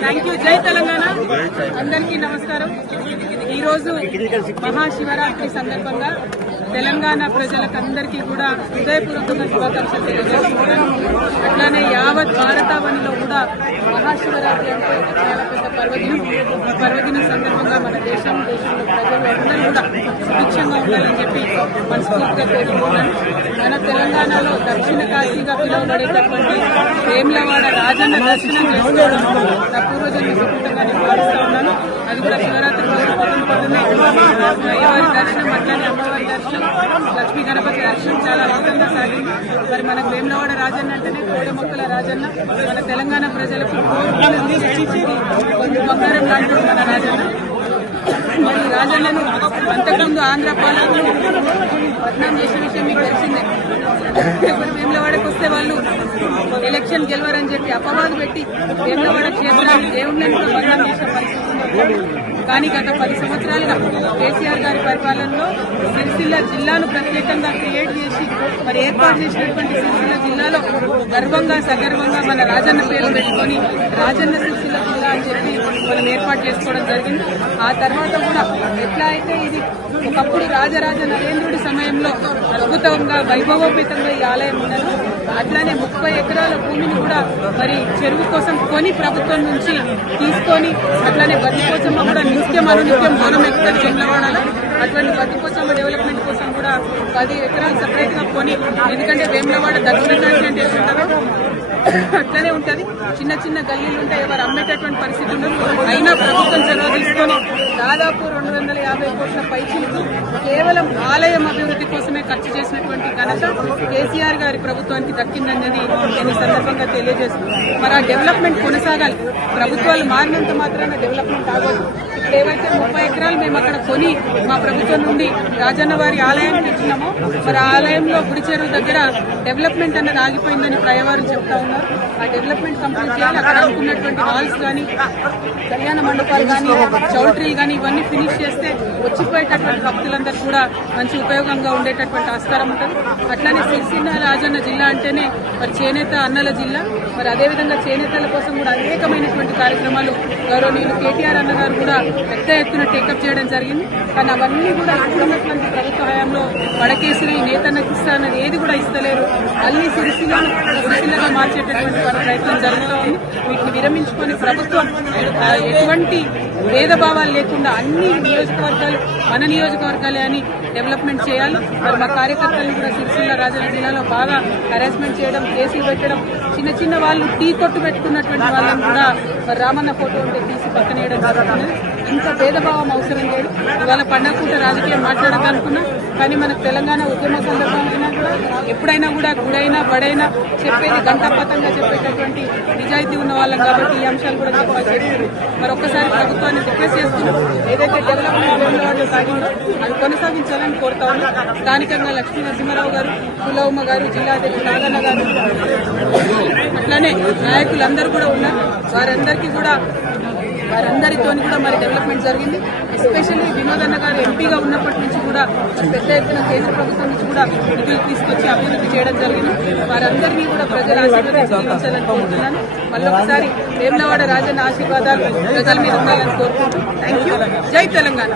Thank you. జై తెలంగాణ. అందరికీ నమస్కారం. ఈరోజు మహాశివరాత్రి సందర్భంగా తెలంగాణ ప్రజలకందరికీ కూడా హృదయపూర్వకంగా శుభాకాంక్షలు తెలియజేస్తున్నాను. అట్లానే యావత్ భారతావనిలో కూడా మహాశివరాత్రి అంటే చాలా పెద్ద పర్వదినం. ఈ పర్వదినం సందర్భంగా మన దేశంలో ప్రజలు అందరూ కూడా సుభిక్షంగా ఉండాలని చెప్పి మనస్ఫూర్తిగా కోరుకుంటున్నాను. మన తెలంగాణలో దక్షిణ కాశీగా పిలువబడేటటువంటి వేములవాడ రాజన్న దర్శనం చేసుకోవడం నా పూర్వజన్మ సుకృతంగా నేను భావిస్తా ఉన్నాను. అది కూడా శివరాత్రి రోజు పొద్దున్నే అయ్యవారి దర్శనం, అట్లానే అమ్మవారి దర్శనం, లక్ష్మీ గణపతి దర్శనం చాలా అద్భుతంగా సాగింది. మరి మనకు వేములవాడ రాజన్న అంటేనే కోడి మొక్కల రాజన్న. మన తెలంగాణ ప్రజలకు బంగారం లాంటి మన రాజన్న. మరి రాజన్నను అంతకుముందు ఆంధ్ర పాలకులు పట్నం చేసిన విషయం మీకు తెలిసిందే. ఎవరు వేములవాడకు వస్తే వాళ్ళు ఎలక్షన్ గెలవరని చెప్పి అపవాదు పెట్టి వేములవాడ క్షేత్రాన్ని దేవుళ్ళని పట్నం చేసిన పరిస్థితి ఉంది. కానీ గత 10 సంవత్సరాలుగా కేసీఆర్ గారి పరిపాలనలో సిరిసిల్ల జిల్లాను ప్రత్యేకంగా క్రియేట్ చేసి మరి ఏర్పాటు చేసినటువంటి సిరిసిల్ల జిల్లాలో గర్వంగా సగర్వంగా మన రాజన్న పేరు పెట్టుకుని రాజన్న సిరిసిల్ల జిల్లా అని చెప్పి మనం ఏర్పాటు చేసుకోవడం జరిగింది. ఆ తర్వాత కూడా ఎట్లా అయితే ఇది ఒకప్పుడు రాజరాజ నరేంద్రుడి సమయంలో అద్భుతంగా వైభవోపేతంగా ఈ ఆలయం ఉన్నది, అట్లానే 30 ఎకరాల భూమిని కూడా మరి చెరువు కోసం కొని ప్రభుత్వం నుంచి తీసుకొని అట్లానే బతికోసమ్మ కూడా నిత్యం అనునిత్యం దూరం ఎక్కుతారు వేములవాడలో. అటువంటి బతికోసమ్మ డెవలప్మెంట్ కోసం కూడా 10 ఎకరాలు సపరేట్ గా కొని, ఎందుకంటే వేములవాడ దక్షిణ కాశీ అంటే ఎట్లుంటారో అట్లనే ఉంటది. చిన్న చిన్న గల్లీలు ఉంటాయి, ఎవరు అమ్మేటటువంటి పరిస్థితి ఉండదు. అయినా ప్రభుత్వం చొరవ తీసుకొని దాదాపు 250 కోట్ల పైచిలకు కేవలం ఆలయం అభివృద్ధి కోసమే ఖర్చు చేసినటువంటి ఘనత కేసీఆర్ గారి ప్రభుత్వానికి దక్కిందనేది నేను ఈ సందర్భంగా తెలియజేస్తున్నాను. మరి ఆ డెవలప్మెంట్ కొనసాగాలి. ప్రభుత్వాలు మారినంత మాత్రాన డెవలప్మెంట్ ఆగదు. ఇప్పుడు ఏవైతే 30 ఎకరాలు మేము అక్కడ కొని మా ప్రభుత్వం నుండి రాజన్న వారి ఆలయానికి ఇచ్చినామో, మరి ఆలయంలో గుడి చెరువు దగ్గర డెవలప్మెంట్ అన్నది ఆగిపోయిందని ప్రయవారు చెప్తా ఉన్నారు. ఆ డెవలప్మెంట్ కంప్లీట్ చేయాలి. అక్కడ అనుకున్నటువంటి హాల్స్ కానీ, కళ్యాణ మండపాలు కానీ, చౌల్ట్రీలు కానీ ఇవన్నీ ఫినిష్ చేస్తే వచ్చిపోయేటటువంటి భక్తులందరూ కూడా మంచి ఉపయోగంగా ఉండేటటువంటి ఆస్కారం ఉంటుంది. అట్లానే సిరిసిల్ల రాజన్న జిల్లా అంటేనే మరి చేనేత అన్నల జిల్లా. మరి అదేవిధంగా చేనేతల కోసం కూడా అనేకమైనటువంటి కార్యక్రమాలు గౌరవనీయులు కేటీఆర్ అన్న గారు కూడా పెద్ద ఎత్తున టేకప్ చేయడం జరిగింది. కానీ అవన్నీ కూడా ఇప్పుడున్నటువంటి ప్రభుత్వ హయాంలో వడకేసిన నేతన్నకి ఇస్తా అన్నది ఏది కూడా ఇస్తలేరు. మళ్లీ సిరిసిల్లగా మార్చేటటువంటి ప్రయత్నం జరుగుతూ ఉంది. వీటిని విరమించుకొని ప్రభుత్వం ఎటువంటి భేదభావాలు లేకుండా అన్ని నియోజకవర్గాలు మన నియోజకవర్గాలే అని డెవలప్మెంట్ చేయాలి. మరి మా కార్యకర్తలను కూడా సిరిసిల్ల రాజన్న జిల్లాలో బాగా హరాస్మెంట్ చేయడం, కేసులు పెట్టడం, చిన్న చిన్న వాళ్ళు టీ కొట్టు పెట్టుకున్నటువంటి వాళ్ళని కూడా మరి రామన్న ఫోటో ఉంటే తీసి పక్కనేయడం జరుగుతుంది. ఇంత భేదభావం అవసరం లేదు. ఇవాళ పండగ పూట రాజకీయం మాట్లాడదనుకున్నా, కానీ మనకు తెలంగాణ ఉద్యమ సందర్భమైనా కూడా ఎప్పుడైనా కూడా గుడైనా బడైనా చెప్పేది గంటాపతంగా చెప్పేటటువంటి నిజాయితీ ఉన్న వాళ్ళం కాబట్టి ఈ అంశాలు కూడా చెప్పాల్సి. మరి ఒక్కసారి ప్రభుత్వాన్ని రిక్వెస్ట్ చేస్తున్నాం, ఏదైతే డెవలప్మెంట్ సాగిందో అది కొనసాగించాలని కోరుతా ఉన్నాం. స్థానికంగా లక్ష్మీ నరసింహారావు గారు, కులవమ్మ గారు, జిల్లా అధ్యక్షుడు నాగన్న గారు, అట్లానే నాయకులందరూ కూడా ఉన్నారు. వారందరితో కూడా మరి డెవలప్మెంట్ జరిగింది. ఎస్పెషల్లీ వినోదన్న గారు ఎంపీగా ఉన్నప్పటి నుంచి కూడా పెద్ద ఎత్తున కేంద్ర ప్రభుత్వం నుంచి కూడా నిధులు తీసుకొచ్చి అభివృద్ధి చేయడం జరిగింది. వారందరినీ కూడా ప్రజల ఆశీర్వాదాలను కోరుతున్నాను. మళ్ళొకసారి వేములవాడ రాజన్న ఆశీర్వాదాలు ప్రజల మీద ఉండాలని కోరుకుంటున్నాను. Thank you. జై తెలంగాణ.